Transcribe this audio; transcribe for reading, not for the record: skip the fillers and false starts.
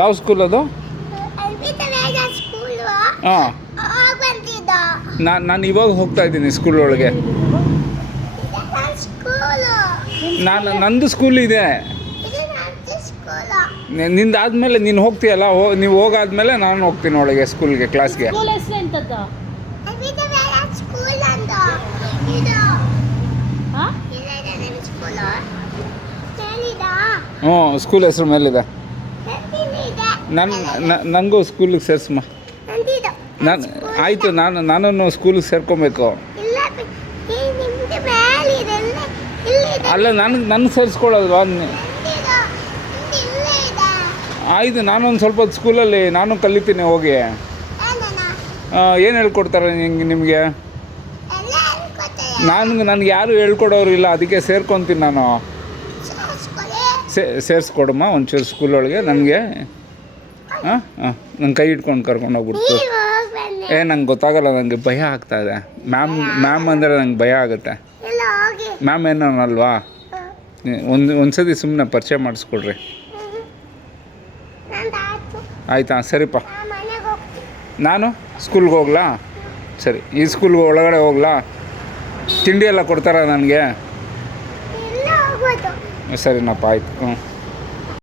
ಯಾವ ಸ್ಕೂಲ್ ಅದು? ಹಾಂ, ನಾನು ಇವಾಗ ಹೋಗ್ತಾ ಇದ್ದೀನಿ ಸ್ಕೂಲ್ ಒಳಗೆ. ನಂದು ಸ್ಕೂಲ್ ಇದೆ. ನಿಂದಾದ್ಮೇಲೆ ನೀನು ಹೋಗ್ತೀಯಲ್ಲ, ನೀವು ಹೋಗಾದ್ಮೇಲೆ ನಾನು ಹೋಗ್ತೀನಿ ಒಳಗೆ ಸ್ಕೂಲ್ಗೆ, ಕ್ಲಾಸ್ಗೆ. ಹ್ಞೂ, ಸ್ಕೂಲ್ ಹೆಸ್ರು ಮೇಲಿದೆ. ನನಗೂ ಸ್ಕೂಲಿಗೆ ಸೇರಿಸಮ್ಮ. ಆಯಿತು, ನಾನು ಸ್ಕೂಲಿಗೆ ಸೇರ್ಕೊಬೇಕು. ಅಲ್ಲ, ನನಗೆ ಸೇರಿಸ್ಕೊಳ್ಳಲ್ವಾ? ಆಯಿತು, ನಾನೊಂದು ಸ್ವಲ್ಪ ಹೊತ್ತು ಸ್ಕೂಲಲ್ಲಿ ನಾನು ಕಲಿತೀನಿ ಹೋಗಿ. ಏನು ಹೇಳ್ಕೊಡ್ತಾರೆ ನಿಮಗೆ? ನನಗೆ ಯಾರು ಹೇಳ್ಕೊಡೋರು ಇಲ್ಲ, ಅದಕ್ಕೆ ಸೇರ್ಕೊತೀನಿ ನಾನು. ಸೇರಿಸ್ಕೊಡಮ್ಮ ಒಂಚೂರು ಸ್ಕೂಲೊಳಗೆ ನನಗೆ. ಹಾಂ ಹಾಂ, ನನ್ನ ಕೈ ಇಟ್ಕೊಂಡು ಕರ್ಕೊಂಡೋಗ್ಬಿಡ್ತು. ನಂಗೆ ಗೊತ್ತಾಗಲ್ಲ, ನನಗೆ ಭಯ ಆಗ್ತಾಯಿದೆ. ಮ್ಯಾಮ್ ಅಂದರೆ ನಂಗೆ ಭಯ ಆಗುತ್ತೆ. ಮ್ಯಾಮ್ ಏನೋ ಅಲ್ವಾ? ಒಂದ್ಸತಿ ಸುಮ್ಮನೆ ಪರಿಚಯ ಮಾಡಿಸ್ಕೊಡ್ರಿ. ಆಯಿತಾ? ಸರಿಪ್ಪ. ನಾನು ಸ್ಕೂಲ್ಗೆ ಹೋಗ್ಲಾ? ಸರಿ, ಈ ಸ್ಕೂಲ್ಗೆ ಒಳಗಡೆ ಹೋಗ್ಲಾ? ತಿಂಡಿ ಎಲ್ಲ ಕೊಡ್ತಾರಾ ನನಗೆ? ಸರಿನಪ್ಪ, ಆಯಿತು. ಹ್ಞೂ.